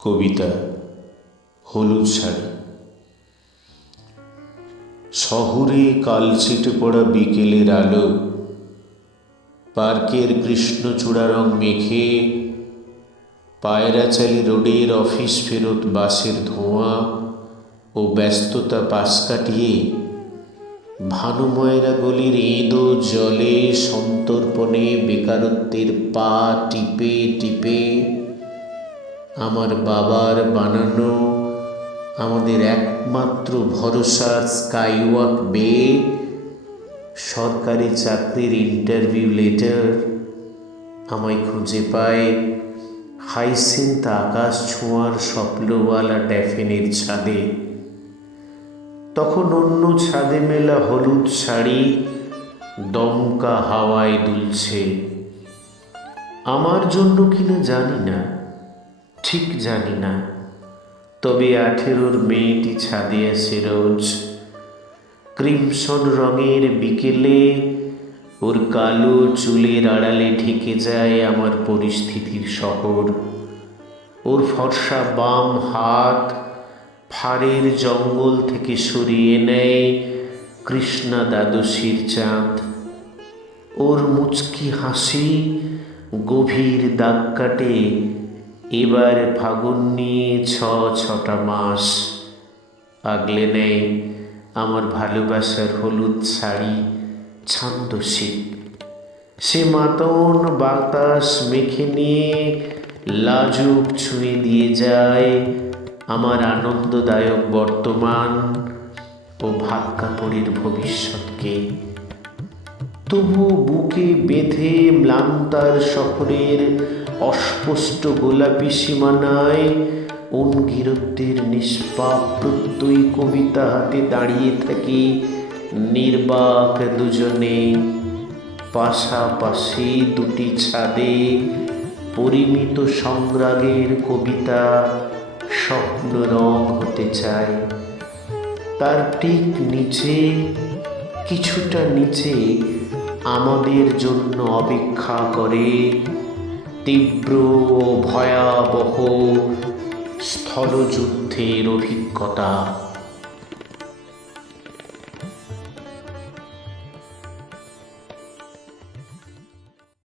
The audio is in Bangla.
কবিতা হলুদ শাড়ি। শহরে কালচেটে পড়া বিকেলের আলো, পার্কের কৃষ্ণচূড়া রং মেখে, পায়রাচালি রোডের অফিস ফেরত বাসের ধোঁয়া ও ব্যস্ততা পাশ কাটিয়ে ভানুময়রা গলির এঁদো জলে সন্তর্পণে বেকারত্বের পা টিপে টিপে আমার বাবার বানানো আমাদের একমাত্র ভরসার স্কাইওয়াক বেয়ে সরকারি চাকরির ইন্টারভিউ লেটার আমায় খুঁজে পায় হাইসিন্থ আকাশ ছোঁয়ার স্বপ্নওয়ালা ড্যাফেনের ছাদে। তখন অন্য ছাদে মেলা হলুদ শাড়ি দমকা হাওয়ায় দুলছে। আমার জন্য কিনা জানি না, ঠিক জানি না, তবে 18 মেয়েটি ছাদে আসে রোজ। ক্রিমসন রঙের বিকেলে ওর কালো চুলের আড়ালে ঢেকে যায় আমার পরিস্থিতির শহর। ওর ফর্সা বাম হাত ফাড়ের জঙ্গল থেকে সরিয়ে নেয় কৃষ্ণা দ্বাদশীর চাঁদ। ওর মুচকি হাসি গভীর দাগ কাটে এবার ফাগুন নিয়ে 6 মাস। আগলে নেয় আমার ভালোবাসার হলুদ শাড়ি ছন্দশীল। সে মাতন বাতাস মেখে নিয়ে লাজুক ছুঁয়ে দিয়ে যায় আমার আনন্দদায়ক বর্তমান ও ভাত কাপড়ের ভবিষ্যৎকে। তবু বুকে বেঁধে ম্লান্তার শহরের অস্পষ্ট গোলাপি সীমানায় অঙ্গিরত্বের নিষ্পাপ প্রত্যয়ী কবিতা হাতে দাঁড়িয়ে থাকি নির্বাক দুজনে। পাশাপাশি দুটি ছাদে পরিমিত সংগ্রামের কবিতা স্বপ্ন রং হতে চায়। তার ঠিক নিচে, কিছুটা নিচে আমাদের জন্য অপেক্ষা করে তীব্র ও ভয়াবহ স্থলযুদ্ধের অভিজ্ঞতা।